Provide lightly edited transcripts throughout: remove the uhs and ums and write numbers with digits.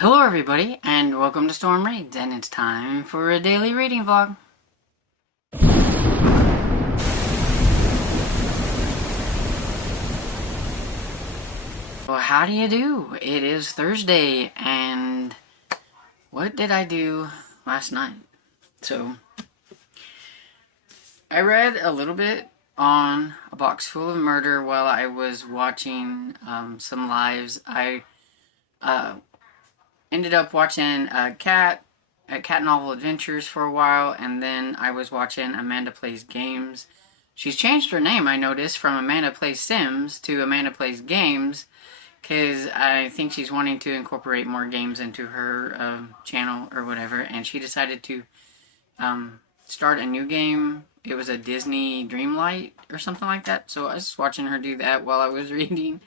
Hello everybody, and welcome to Storm Reads, and it's time for a daily reading vlog. Well, how do you do? It is Thursday, and what did I do last night? So, I read a little bit on A Box Full of Murder while I was watching some lives. I ended up watching Cat Novel Adventures for a while, and then I was watching Amanda Plays Games. She's changed her name, I noticed, from Amanda Plays Sims to Amanda Plays Games, because I think she's wanting to incorporate more games into her channel or whatever, and she decided to start a new game. It was a Disney Dreamlight or something like that, so I was watching her do that while I was reading.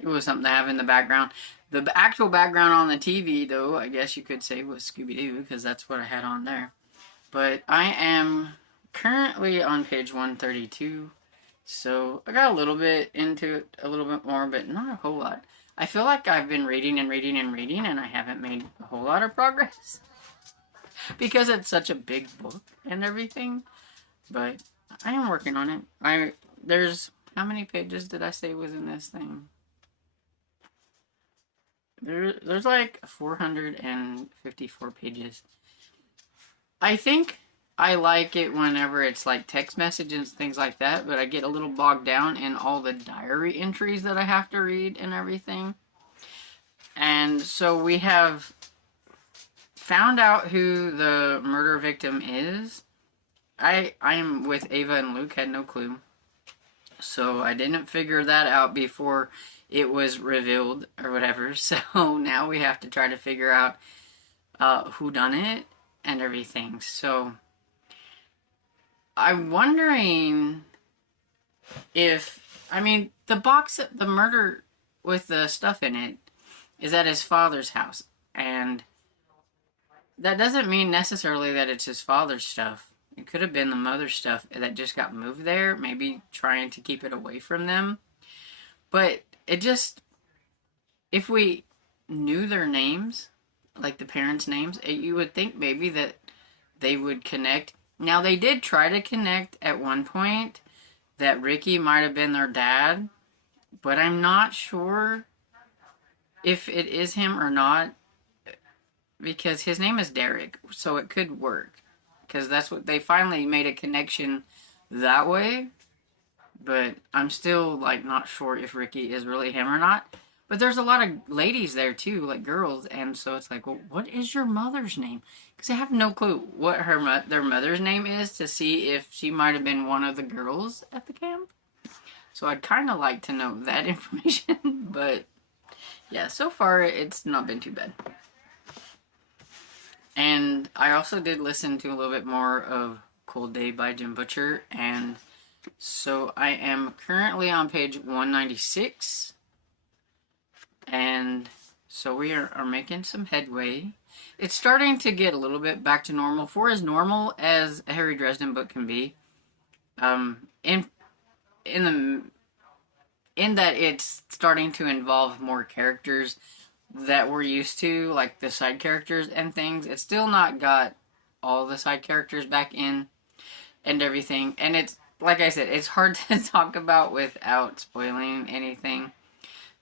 It was something to have in the background. The actual background on the TV, though, I guess you could say, was Scooby-Doo, because that's what I had on there. But I am currently on page 132, so I got a little bit into it, a little bit more, but not a whole lot. I feel like I've been reading and reading and reading, and I haven't made a whole lot of progress. Because it's such a big book and everything. But I am working on it. There's, how many pages did I say was in this thing? There's like 454 pages. I think I like it whenever it's like text messages and things like that, but I get a little bogged down in all the diary entries that I have to read and everything. And so we have found out who the murder victim is. I am with Ava and Luke, had no clue. So I didn't figure that out before it was revealed or whatever. So now we have to try to figure out who done it and everything. So I'm wondering if, I mean, the box, the murder with the stuff in it is at his father's house. And that doesn't mean necessarily that it's his father's stuff. It could have been the mother's stuff that just got moved there, maybe trying to keep it away from them. But it just, if we knew their names, like the parents' names, you would think maybe that they would connect. Now, they did try to connect at one point that Ricky might have been their dad, but I'm not sure if it is him or not, because his name is Derek, so it could work. Because that's what they finally made a connection that way. But I'm still like not sure if Ricky is really him or not. But there's a lot of ladies there too, like girls, and so it's like, well, what is your mother's name? Because I have no clue what their mother's name is to see if she might have been one of the girls at the camp. So I'd kind of like to know that information. But yeah, so far it's not been too bad. And I also did listen to a little bit more of Cold Day by Jim Butcher, and so I am currently on page 196, and so we are making some headway. It's starting to get a little bit back to normal, for as normal as a Harry Dresden book can be, in that it's starting to involve more characters that we're used to, like the side characters and things. It's still not got all the side characters back in and everything. And it's, like I said, it's hard to talk about without spoiling anything.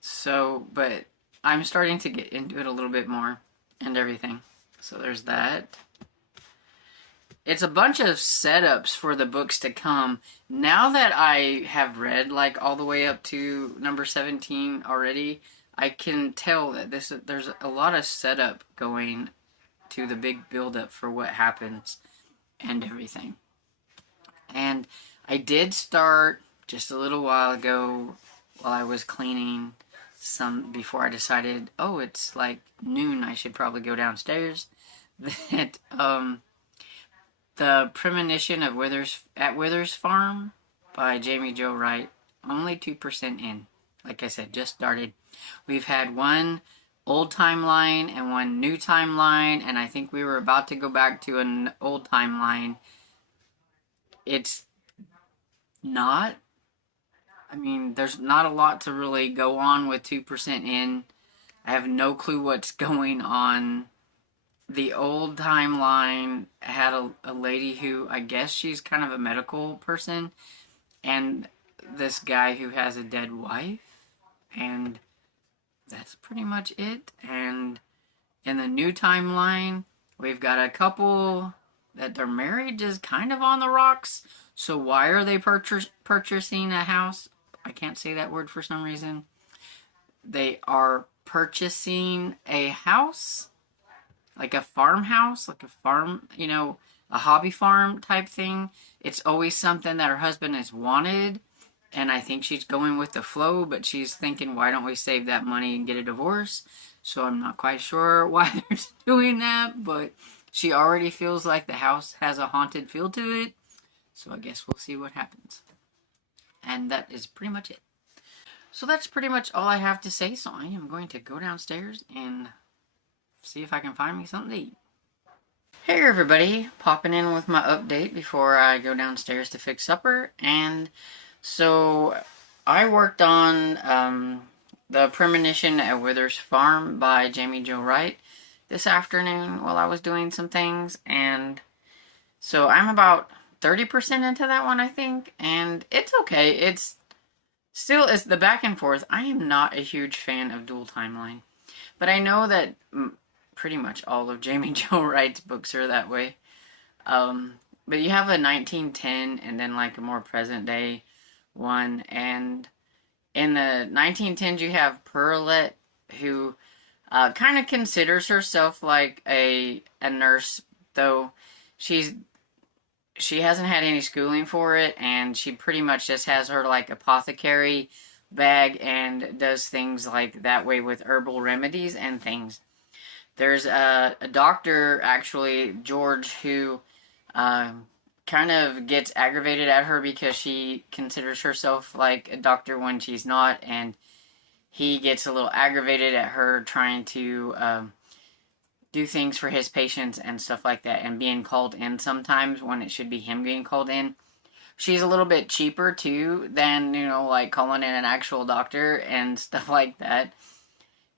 So, but I'm starting to get into it a little bit more and everything. So there's that. It's a bunch of setups for the books to come. Now that I have read like all the way up to number 17 already, I can tell that there's a lot of setup going to the big build-up for what happens and everything. And I did start just a little while ago while I was cleaning some, before I decided, oh, it's like noon, I should probably go downstairs, that The Premonition of Withers Farm by Jamie Jo Wright, only 2% in. Like I said, just started. We've had one old timeline and one new timeline, and I think we were about to go back to an old timeline. It's not, I mean, there's not a lot to really go on with 2% in. I have no clue what's going on. The old timeline had a lady who, I guess she's kind of a medical person, and this guy who has a dead wife, and that's pretty much it. And in the new timeline, we've got a couple that their marriage is kind of on the rocks. So why are they purchasing a house? I can't say that word for some reason. They are purchasing a house, like a farmhouse, like a farm, a hobby farm type thing. It's always something that her husband has wanted, and I think she's going with the flow, but she's thinking, why don't we save that money and get a divorce? So I'm not quite sure why they're doing that, but she already feels like the house has a haunted feel to it. So I guess we'll see what happens. And that is pretty much it. So that's pretty much all I have to say. So I am going to go downstairs and see if I can find me something to eat. Hey everybody, popping in with my update before I go downstairs to fix supper. And so I worked on The Premonition at Wither's Farm by Jamie Jo Wright this afternoon while I was doing some things. And so I'm about 30% into that one, I think. And it's okay. It's the back and forth. I am not a huge fan of dual timeline. But I know that pretty much all of Jamie Jo Wright's books are that way. But you have a 1910 and then like a more present day one. And in the 1910s you have Pearlette, who kind of considers herself like a nurse, though she hasn't had any schooling for it, and she pretty much just has her like apothecary bag and does things like that way with herbal remedies and things. There's a doctor, actually, George, who kind of gets aggravated at her because she considers herself like a doctor when she's not, and he gets a little aggravated at her trying to do things for his patients and stuff like that, and being called in sometimes when it should be him being called in. She's a little bit cheaper too than, like calling in an actual doctor and stuff like that.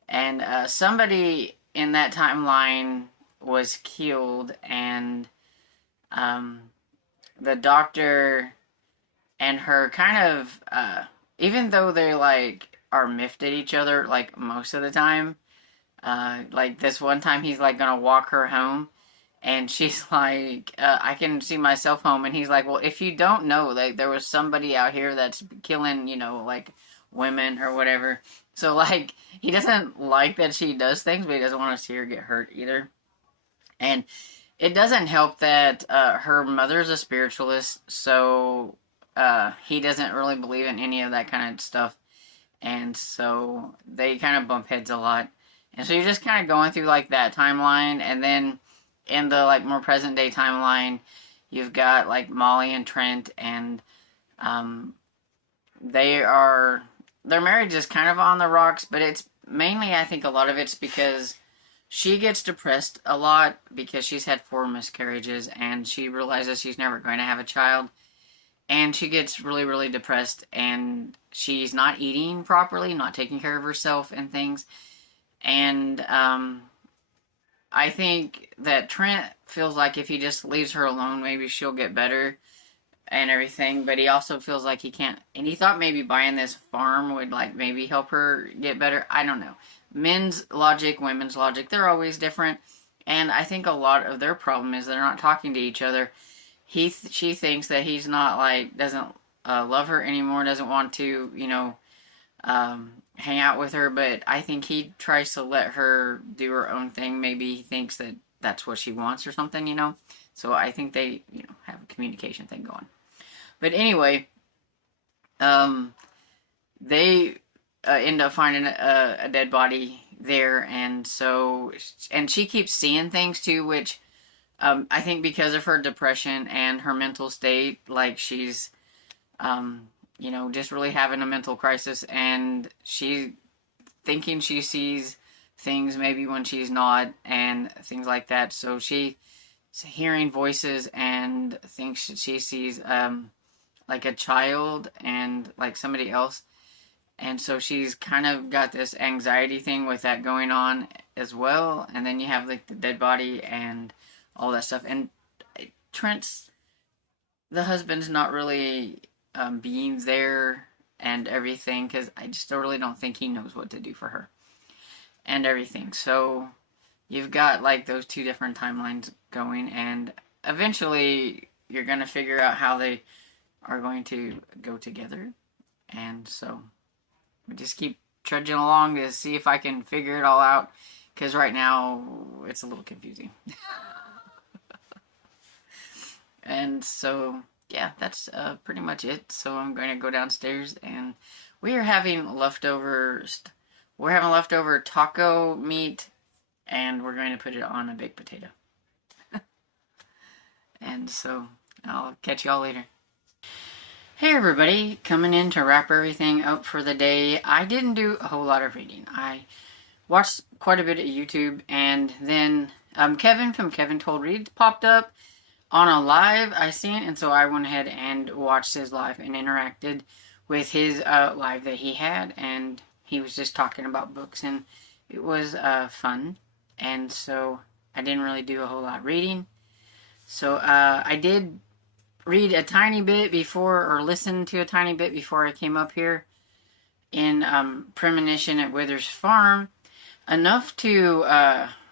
And somebody in that timeline was killed, and the doctor and her kind of, even though they like are miffed at each other like most of the time, like this one time he's like gonna walk her home, and she's like, I can see myself home, and he's like, well, if you don't know, like there was somebody out here that's killing, like women or whatever. So like he doesn't like that she does things, but he doesn't want to see her get hurt either. And it doesn't help that her mother's a spiritualist, so he doesn't really believe in any of that kind of stuff, and so they kind of bump heads a lot. And so you're just kind of going through like that timeline, and then in the like more present day timeline, you've got like Molly and Trent, and their marriage is kind of on the rocks, but it's mainly, I think a lot of it's because she gets depressed a lot because she's had 4 miscarriages, and she realizes she's never going to have a child, and she gets really, really depressed, and she's not eating properly, not taking care of herself and things. And I think that Trent feels like if he just leaves her alone, maybe she'll get better and everything. But he also feels like he can't. And he thought maybe buying this farm would like maybe help her get better. I don't know. Men's logic, women's logic, they're always different. And I think a lot of their problem is they're not talking to each other. She thinks that he's not like, doesn't love her anymore, doesn't want to, hang out with her, but I think he tries to let her do her own thing. Maybe he thinks that that's what she wants or something, So I think they, have a communication thing going. But anyway, they end up finding a dead body there, and she keeps seeing things too, which I think because of her depression and her mental state, like she's just really having a mental crisis, and she thinking she sees things maybe when she's not, and things like that. So she's hearing voices and thinks she sees like a child and like somebody else. And so she's kind of got this anxiety thing with that going on as well. And then you have like the dead body and all that stuff. And Trent's, the husband's not really being there and everything, because I just really don't think he knows what to do for her and everything. So you've got like those two different timelines going, and eventually you're going to figure out how they are going to go together. And so we just keep trudging along to see if I can figure it all out, because right now it's a little confusing. And so, yeah, that's pretty much it. So I'm going to go downstairs, and we are having leftovers. We're having leftover taco meat, and we're going to put it on a baked potato. And so I'll catch y'all later. Hey everybody, coming in to wrap everything up for the day. I didn't do a whole lot of reading. I watched quite a bit of YouTube, and then Kevin from Kevin Told Reads popped up on a live I seen, and so I went ahead and watched his live and interacted with his live that he had, and he was just talking about books, and it was fun. And so I didn't really do a whole lot reading. So I did read a tiny bit before, or listen to a tiny bit before I came up here in Premonition at Wither's Farm, enough to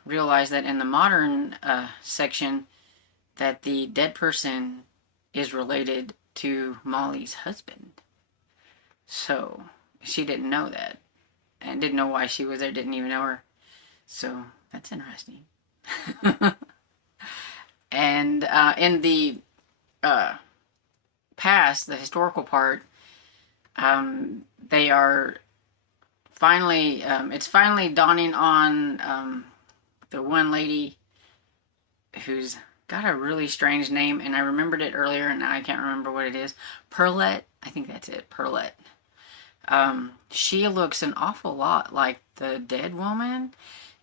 realize that in the modern section that the dead person is related to Molly's husband. So she didn't know that, and didn't know why she was there, didn't even know her. So that's interesting. And in the past, the historical part, they are finally, it's finally dawning on the one lady who's got a really strange name, and I remembered it earlier, and now I can't remember what it is. Perlette, I think that's it, Perlette. She looks an awful lot like the dead woman,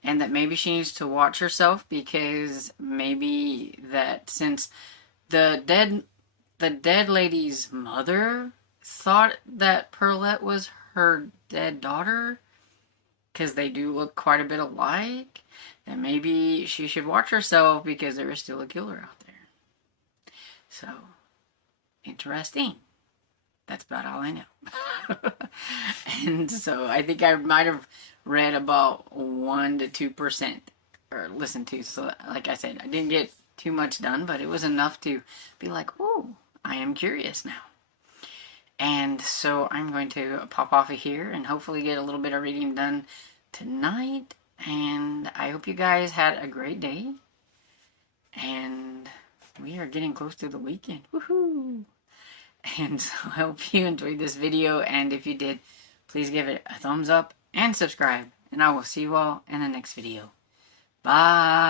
and that maybe she needs to watch herself, because maybe that since the dead lady's mother thought that Perlette was her dead daughter, because they do look quite a bit alike, that maybe she should watch herself, because there is still a killer out there. So, interesting. That's about all I know. And so I think I might have read about 1% to 2%, or listened to. So like I said, I didn't get too much done, but it was enough to be like, oh, I am curious now. And so I'm going to pop off of here and hopefully get a little bit of reading done tonight. And I hope you guys had a great day. And we are getting close to the weekend. Woohoo! And so I hope you enjoyed this video. And if you did, please give it a thumbs up and subscribe. And I will see you all in the next video. Bye!